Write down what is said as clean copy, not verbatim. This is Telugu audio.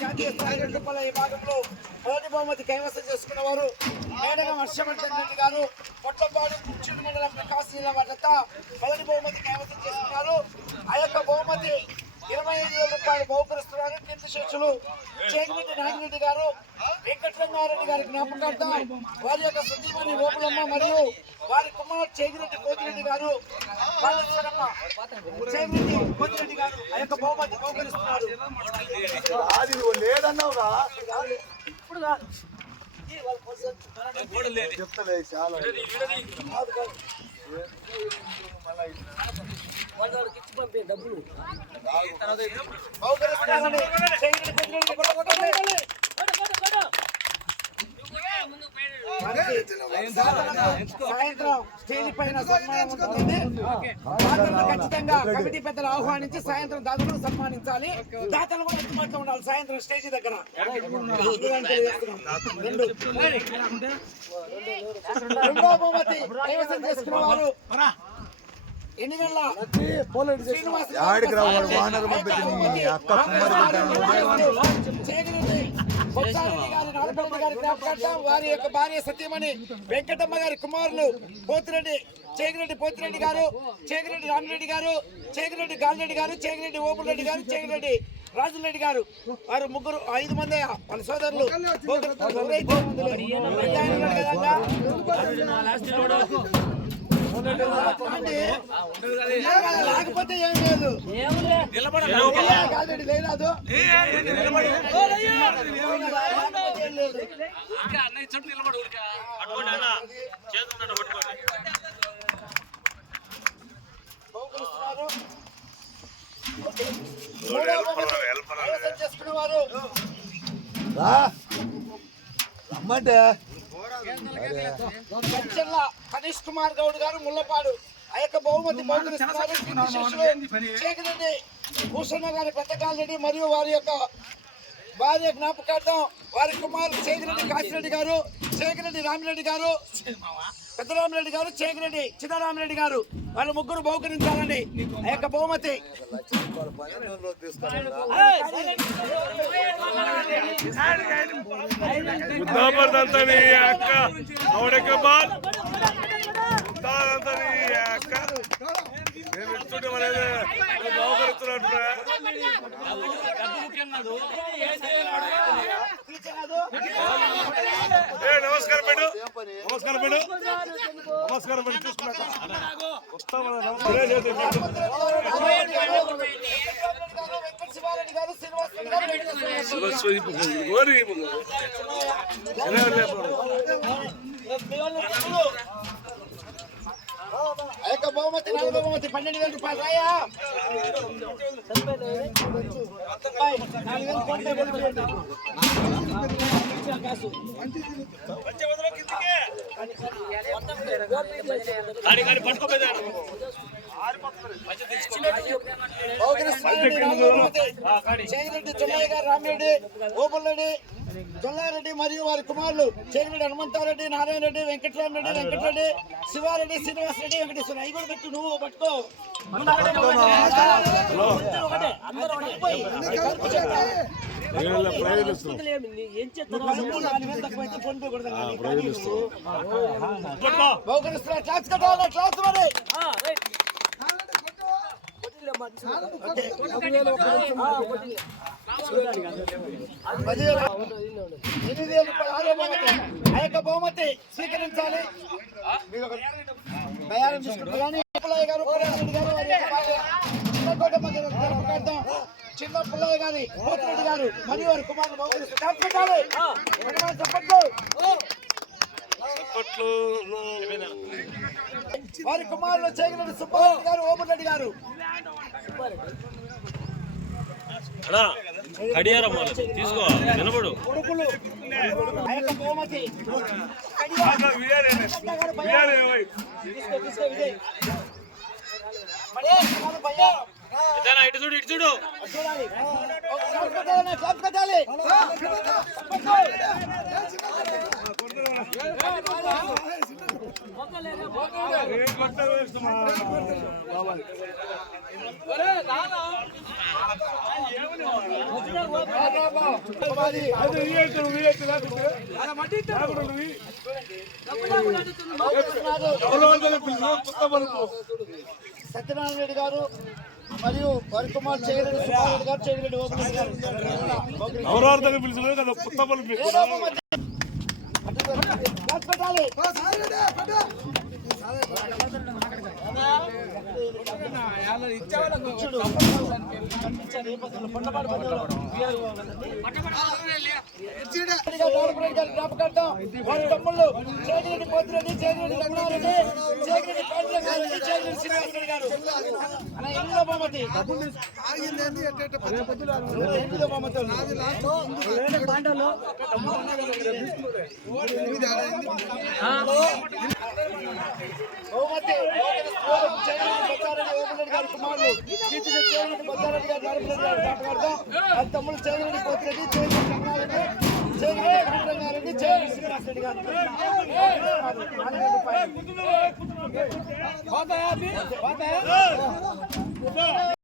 జాతీయ స్థాయి 2 విభాగంలో మొదటి బహుమతి కైవసం చేసుకున్న వారు మేడగం హర్షవర్ధన్ రెడ్డి గారు పొట్లపాడు కుర్చీడు మండలం ప్రకాశం జిల్లా వద్ద మొదటి బహుమతి కైవసం చేసుకున్నారు. ఆ యొక్క బహుమతి 25,000 రూపాయలు బహుకరిస్తున్నారు. కీర్తిశేషులు చేగిరెడ్డి నాగిరెడ్డి గారు వెంకటరంగారెడ్డి గారి జ్ఞాపకార్థం వారి యొక్క సతీమణి ఓపులమ్మ మరియు వారి కుమార్ చేగిరెడ్డి కోతిరెడ్డి గారు చేగిరెడ్డి కోతిరెడ్డి గారు ఆ యొక్క బహుమతి బహుకరిస్తున్నారు. ఇప్పుడు చెప్తలే చాలా డబ్బులు సాయంత్రం స్టేజ్ పైన సన్మానం ఉంటుంది. ఖచ్చితంగా కమిటీ పెద్దలు ఆహ్వానించి సాయంత్రం దాతలను సన్మానించాలి. దాతలు కూడా అందుబాటులో ఉండాలి సాయంత్రం స్టేజ్ దగ్గర. రెండో బహుమతి కైవసం చేసుకున్న వారు ఎన్నివేళ శ్రీనివాస వారి యొక్క భార్య సతీమణి వెంకటమ్మ గారి కుమారులు పోతిరెడ్డి చేగిరెడ్డి పోతిరెడ్డి గారు, చేగిరెడ్డి రామిరెడ్డి గారు, చేగిరెడ్డి గాలిరెడ్డి గారు, చేగిరెడ్డి ఓపులరెడ్డి గారు, చేగిరెడ్డి రాజులరెడ్డి గారు, వారు ముగ్గురు 5 మంది వాళ్ళ సోదరులు. లేకపోతే ఏం లేదు లేదు చేసుకునేవారు కనీష్ కుమార్ గౌడ్ గారు ముల్లపాడు ఆ యొక్క బహుమతి బహుకరిస్తున్నారు. చేగిరెడ్డి భూషణ గారి పెద్దకాలరెడ్డి మరియు వారి యొక్క భార్య జ్ఞాపకార్థం వారి కుమారులు చేగిరెడ్డి కాశిరెడ్డి గారు, చేగిరెడ్డి రామిరెడ్డి గారు, పెద్దరామిరెడ్డి గారు, చేగిరెడ్డి చిన్నరామిరెడ్డి గారు వాళ్ళ ముగ్గురు బహుకరించాలండి ఆ యొక్క బహుమతి. నమస్కారం పెట్టు, నమస్కారం పెట్టు, నమస్కారం పెట్టు. ఆ యొక్క బహుమతి 4వ బహుమతి 12,000 రూపాయలు రాయా. చేగిరెడ్డి జొల్లయ్య గారు, రామిరెడ్డి, ఓపులరెడ్డి, జొల్లారెడ్డి మరియు వారి కుమారులు చేగిరెడ్డి హనుమంతారెడ్డి, నారాయణ రెడ్డి, వెంకటరామరెడ్డి, వెంకటరెడ్డి, శివారెడ్డి, శ్రీనివాస్ రెడ్డి, వెంకటేశ్వర. అవి కూడా పెట్టు, నువ్వు పట్టుకో. క్లాస్ కట్టాలి, క్లాస్ మరి 8,000 ఆ యొక్క బహుమతి స్వీకరించాలి. తయారు చేసుకుంటారు చిన్న పుల్లయ్య గారి పోతిరెడ్డి గారు మరియు వారి కుమారులు వారి కుమారులు చేగిరెడ్డి సుబ్బారెడ్డి గారు, ఓపులరెడ్డి గారు. తీసుకో నిలబడు బహుమతి ఇటు చూడు, ఇటు చూడు. సత్యనారాయణ రెడ్డి గారు మరియు వరకుమార్ చేయరెడ్డి సుబ్బారెడ్డి గారు చేయరెడ్డి ఓపెన్ గారు ఎవరెవరితో పిలిచిన కదా కొత్త పనులు మీకు జ్ఞాపకార్థం వారి తమ్ముళ్ళు చేగిరెడ్డి పోతిరెడ్డి చేగిరెడ్డి రఘునారెడ్డి చేగిరెడ్డి పాండ్రంగారెడ్డి చేగిరెడ్డి శ్రీనివాసరెడ్డి గారు అలా ఎనిమిదో బహుమతి ఎనిమిదో బహుమతి బహుమతి చేగిరెడ్డి బొత్తారెడ్డి ఓపెన్ గారి కుమారులు కీర్తి చేగిరెడ్డి బొత్తారెడ్డి గారు నరపరెడ్డి గారు జ్ఞాపకార్థం వారి తమ్ముళ్ళు చేగిరెడ్డి పోతిరెడ్డి చేగిరెడ్డి రఘునారెడ్డి చేగిరెడ్డి రంగారెడ్డి చేగిరెడ్డి శ్రీనివాసరెడ్డి గారు